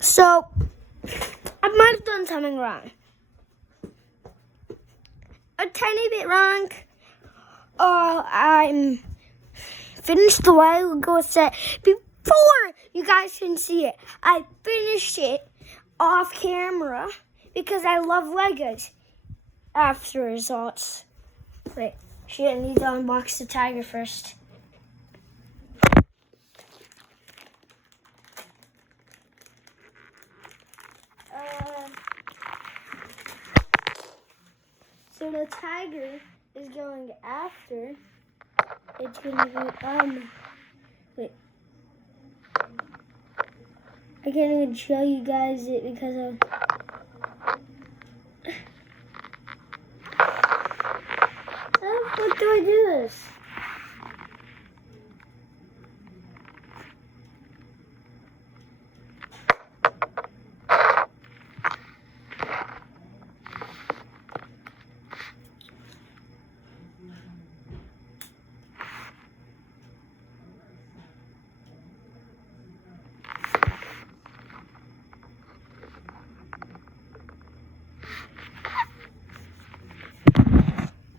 So, I might have done something wrong. A tiny bit wrong. I'm finished the Lego set before you guys can see it. I finished it off camera because I love Legos. After results. Wait, shit, I need to unbox the tiger first. So the tiger is going after. It's gonna be wait. I can't even show you guys it because of. What do I do this?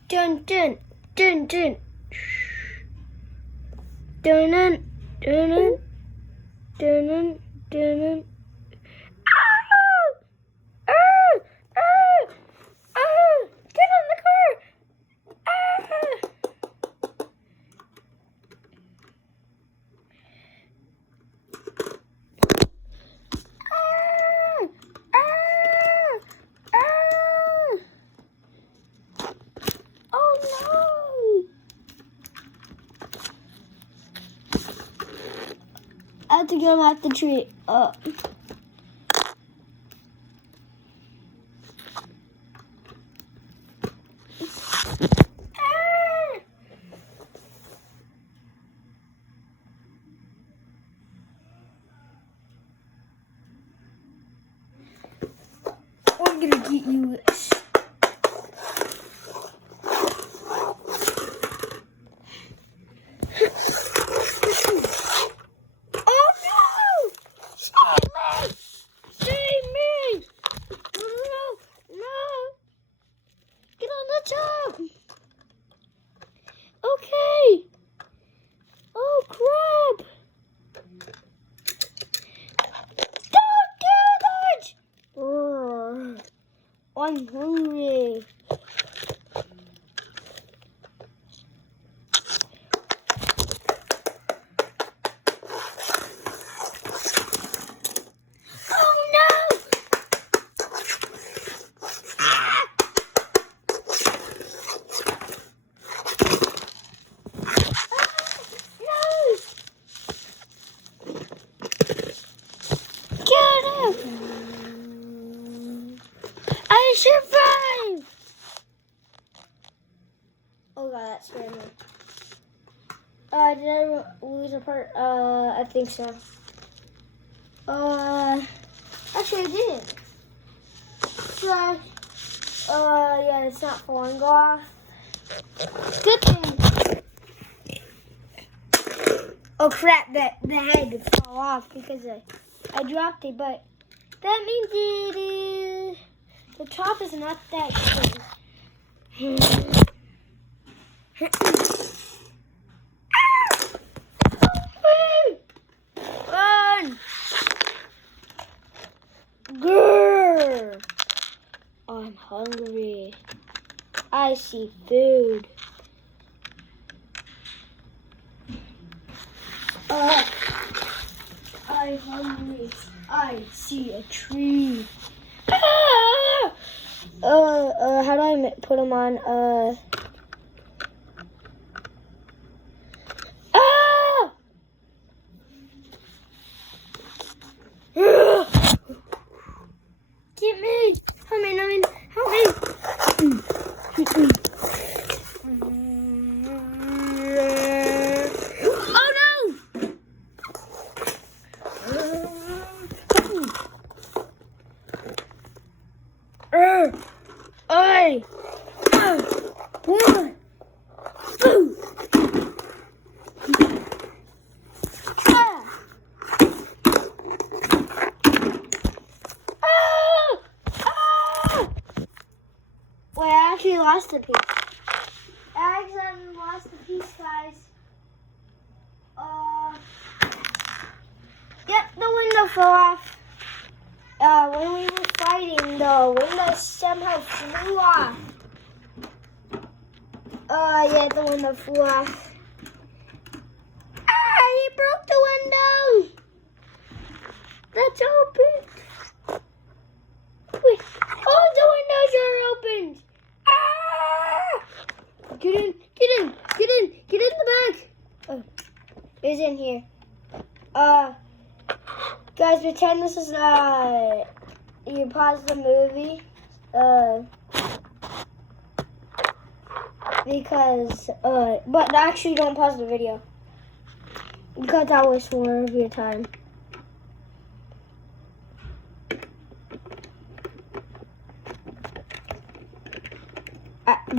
Dun dun dun dun. Dun dun dun dun dun dun. Get on the car! Oh no! I have to get him off the tree. I'm gonna get you this. Oh no! Save me! No! Get on the top! Okay! Oh crap! Don't do that! I'm hungry. Oh no! I survived! Oh god, that scared me. Did I lose a part? I think so. Actually I didn't. So, yeah, it's not falling off. Good thing. Oh crap, that had to fall off because I dropped it, but that means the top is not that good. Run! Grrr! I'm hungry. I see food. I'm hungry. I see a tree. How do I put them on? Get me! Help me! Help me! Oh no! Oi! lost a piece. I accidentally lost a piece, guys. Yep, the window fell off. When we were fighting, the window somehow flew off. Yeah, the window flew off. Ah, he broke the window. That's open. Wait. Oh, the windows are opened. Ah! Get in the back. Oh, it's in here. Guys, pretend this is, you pause the movie, because, but actually don't pause the video, because that was more of your time.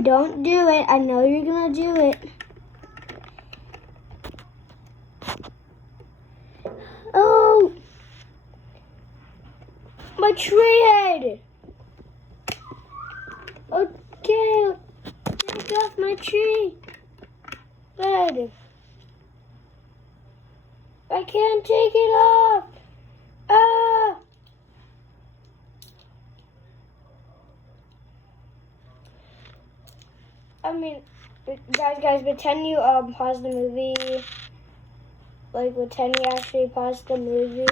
Don't do it. I know you're gonna do it. Oh! My tree head! Okay, take off my tree head. I can't take it off. Ah! I mean, guys, pretend you pause the movie. Like, pretend you actually pause the movie.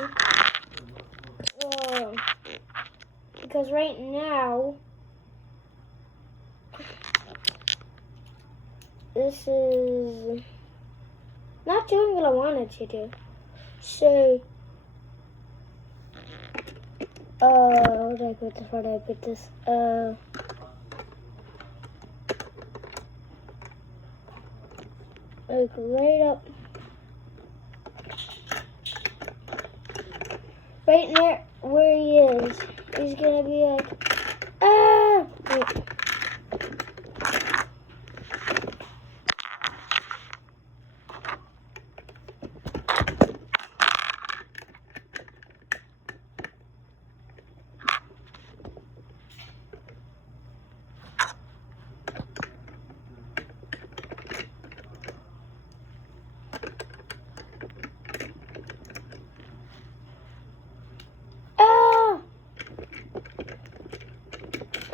Because right now, this is not doing what I wanted to do. So, where did I put this? Where did I put this? Like right up. Right there where he is. He's gonna be like, ah! Wait.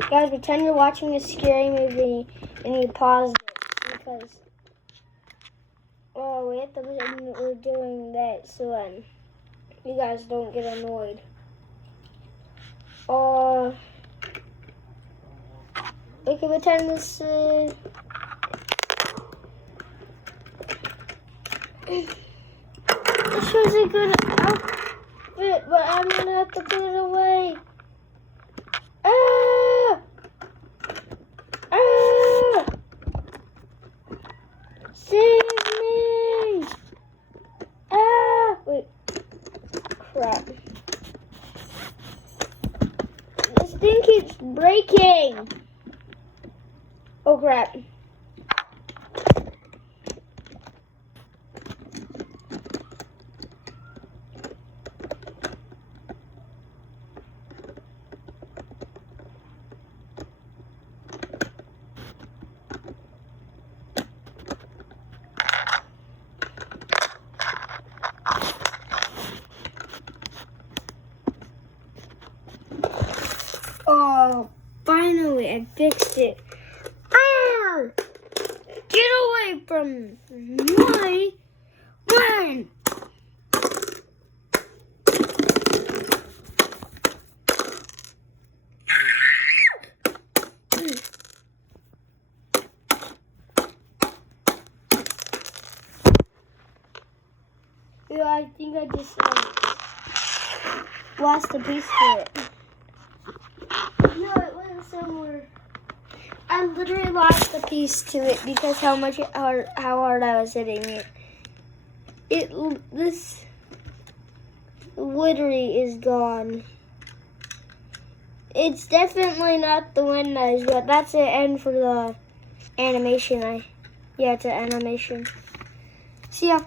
Guys, pretend you're watching a scary movie and you pause it because, we have to pretend we're doing that so you guys don't get annoyed. We can pretend this this was a good outfit, but I'm gonna have to put it away. Ah! Ah! Save me! Ah! Wait. Crap. This thing keeps breaking. Oh, crap. Oh, finally, I fixed it. Arr! Get away from my one. Yeah, I think I just lost a piece of it. No, it went somewhere. I literally lost a piece to it because how hard I was hitting it. This literally is gone. It's definitely not the windows, but that's the end for the animation. Yeah, it's an animation. See ya.